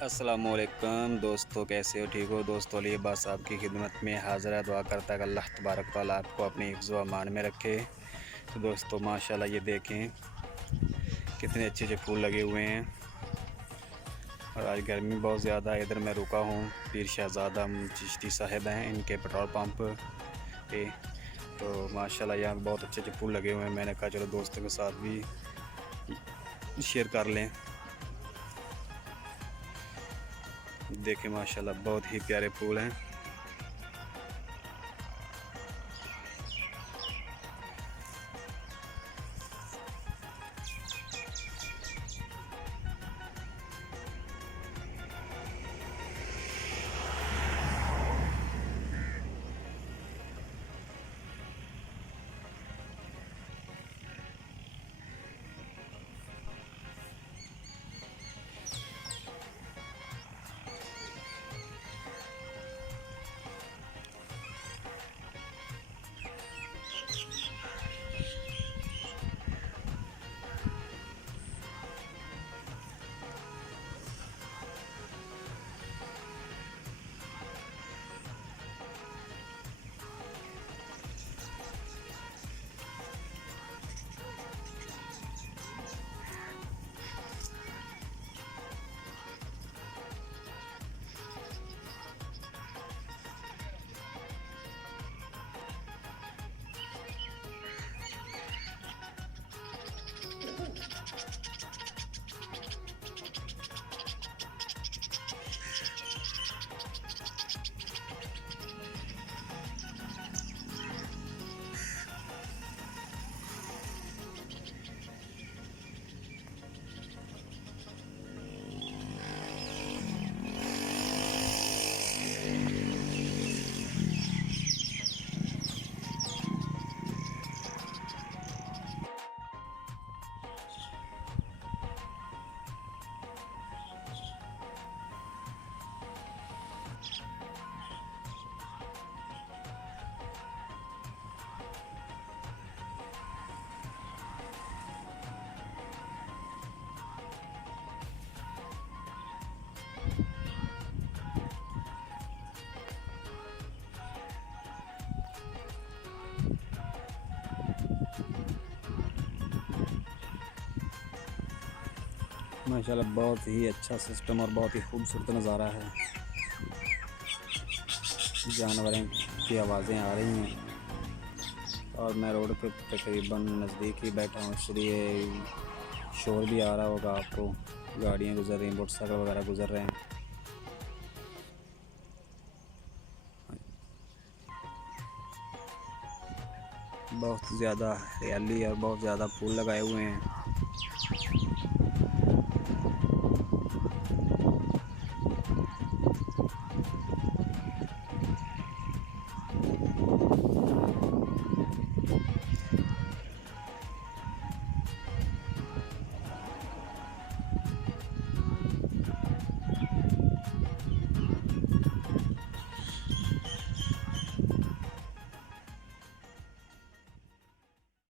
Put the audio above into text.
अस्सलामुअलैकुम दोस्तों, कैसे हो? ठीक हो दोस्तों? लिए बस आपकी खिदमत में हाज़िर है। दुआ करता है कि अल्लाह तबारक तआला आपको अपनी हिफ्ज़ व अमान में रखे। तो दोस्तों माशाल्लाह ये देखें कितने अच्छे अच्छे फूल लगे हुए हैं। और आज गर्मी बहुत ज़्यादा है। इधर मैं रुका हूँ, पीर शहज़ादा चिश्ती साहिब हैं, इनके पेट्रोल पंप पे। तो माशाल्लाह यहाँ बहुत अच्छे अच्छे फूल लगे हुए हैं। मैंने कहा चलो दोस्तों के साथ भी शेयर कर लें। देखें माशाल्लाह बहुत ही प्यारे फूल हैं। माशाल्लाह बहुत ही अच्छा सिस्टम और बहुत ही खूबसूरत नज़ारा है। जानवरों की आवाज़ें आ रही हैं और मैं रोड पे तकरीबन नज़दीक ही बैठा हूँ, इसलिए शोर भी आ रहा होगा आपको। गाड़ियाँ गुज़र रही हैं, मोटरसाइकिल वगैरह गुज़र रहे हैं। बहुत ज़्यादा हरियाली और बहुत ज़्यादा फूल लगाए हुए हैं।